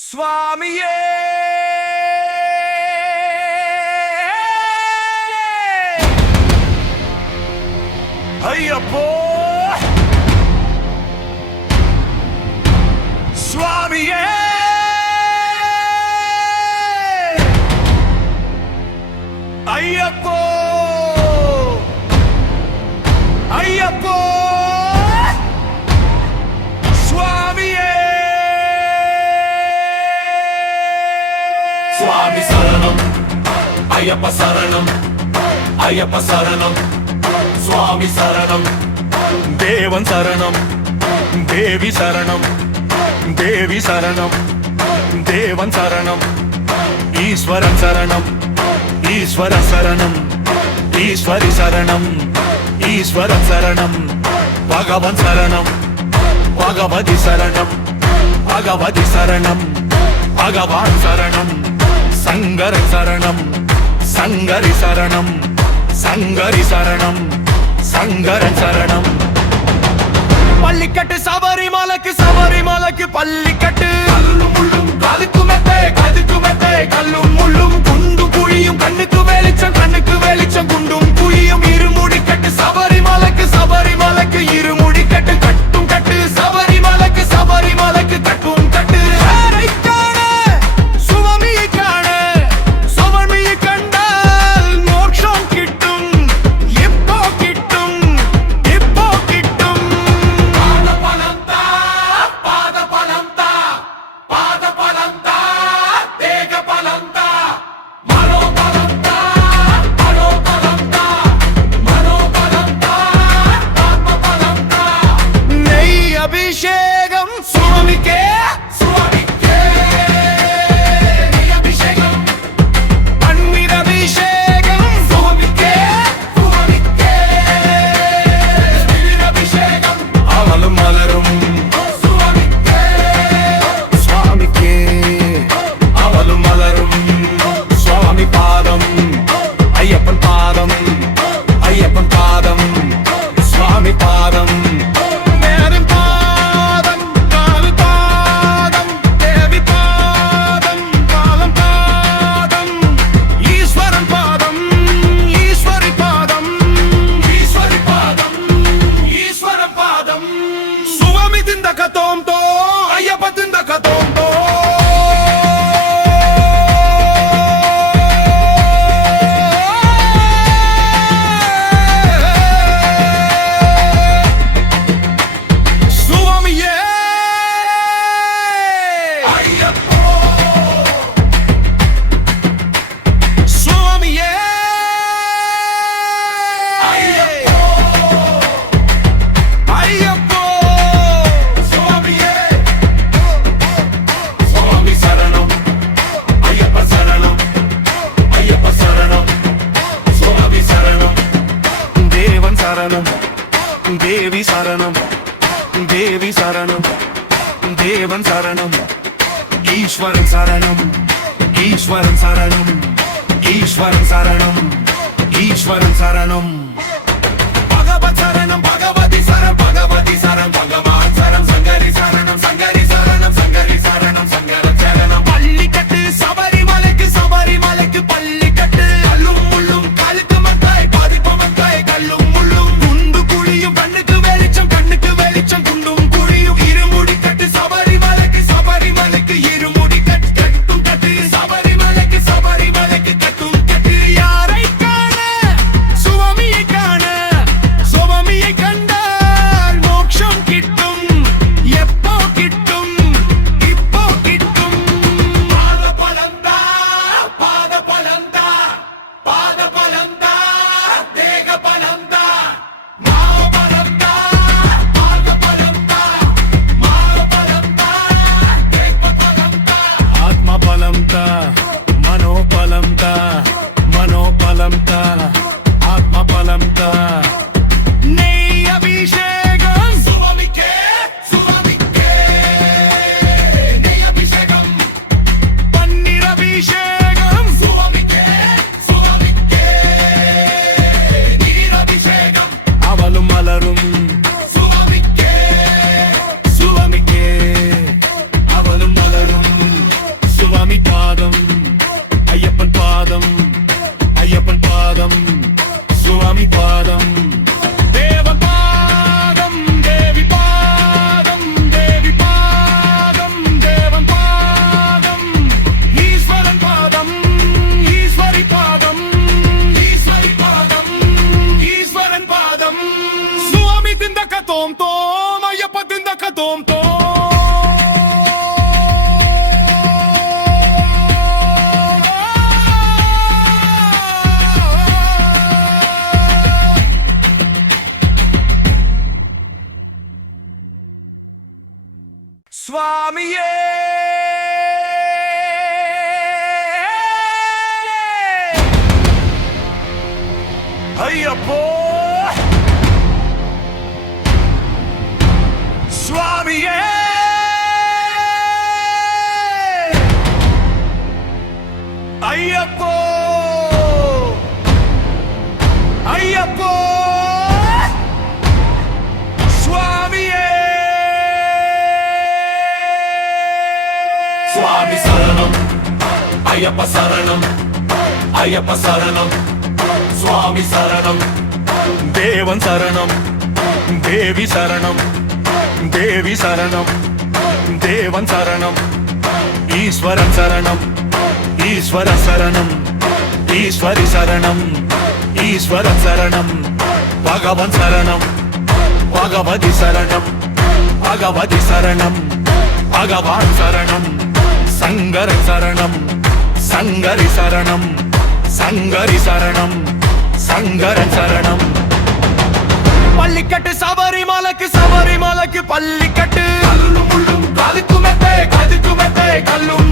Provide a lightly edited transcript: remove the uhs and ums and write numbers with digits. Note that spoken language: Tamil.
சுவாமியே ஐயப்போ சுவாமியே ஐயப்போ ஐயப்போ சுவாமியே சுவாமி சரணம் ஐயப்ப சரணம் ஐயப்ப சரணம் சுவாமி சரணம் தேவன் சரணம் தேவி சரணம் தேவி சரணம் தேவன் சரணம் ஈஸ்வரன் சரணம் ஈஸ்வர சரணம் ஈஸ்வரி சரணம் ஈஸ்வரன் சரணம் பகவன் சரணம் பகவதி சரணம் பகவதி சரணம் பகவான் சரணம் சங்கர சரணம் சங்கரி சரணம் சங்கரி சரணம் சங்கரன் சரணம் பள்ளிக்கட்டு சபரிமலைக்கு சபரிமலைக்கு பள்ளிக்கட்டு கல்லும் முள்ளும் காதுக்கு மெத்தை காதுக்கு மெத்தை கல்லும் முள்ளும் குண்டு குழியும் கண்ணுக்கு வெளிச்சம் கண்ணுக்கு வெளிச்சம் குண்டும் குழியும் இருமுடி கட்டு சபரிமலைக்கு சபரிமலைக்கு இருமுடி கட்டு கட்டும் கட்டு சபரிமலைக்கு சபரிமலைக்கு கட்டும் கட்டு அபிஷேகம் சுவாமிக்கே சுவாமிக்கே அபிஷேகம் பன்னீர் அபிஷேகம் சுவாமிக்கே சுவாமிக்கே அபிஷேகம் அவளும் மலரும் சுவாமிக்கே சுவாமிக்கே அவளும் மலரும் சுவாமி பாதம் ஐயப்பன் பாதம் ஐயப்பன் பாதம் சுவாமி பாதம் தேவி சரணம் தேவி சரணம் தேவன் சரணம் ஈஸ்வரன் சரணம் ஈஸ்வரன் சரணம் ஈஸ்வரன் சரணம் ஈஸ்வரன் சரணம் பகவத் சரணம் பகவதி சரணம் பகவதி சரணம் பகவான் சரணம் சங்கரி சரணம் சங்கரி சரணம் சங்கரி சரணம் சங்கரன் சரணம் பள்ளிக்கட்டு சபரிமலைக்கு சபரிமலைக்கு பள்ளிக்கட்டு கல்லும் முள்ளும் காலுக்கு மக்காய் பாதிப்பு மக்காய் கல்லும் முள்ளும் குண்டு குழியும் கண்ணுக்கு வெளிச்சம் கண்ணுக்கு வெளிச்சம் குண்டும் குழியும் இருமுடி கட்டு சபரிமலைக்கு சபரிமலைக்கு இருமுடி கட்டு கட்டும் கட்டு சபரிமலைக்கு சபரிமலைக்கு கட்டும் கட்டு யாரை காண சுவாமியை காண சுவாமியை கண்டால் மோட்சம் கிட்டும் ஐயப்போ ஐயப்போ சுவாமியே சுவாமி சரணம் ஐயப்ப சரணம் ஐயப்ப சரணம் சுவாமி சரணம் தேவன் சரணம் தேவி சரணம் தேவி சரணம் தேவன் சரணம் ஈஸ்வரன் சரணம் ஈஸ்வர சரணம் ஈஸ்வரி சரணம் ஈஸ்வரன் சரணம் பகவன் சரணம் பகவதி சரணம் பகவதி சரணம் பகவான் சரணம் சங்கரன் சரணம் சங்கரி சரணம் சங்கரி சரணம் சங்கரன் சரணம் பள்ளிக்கட்டு சபரிமலைக்கு சபரிமலைக்கு பள்ளிக்கட்டு கல்லும் முள்ளும் காதுக்கு மெத்தை கல்லும்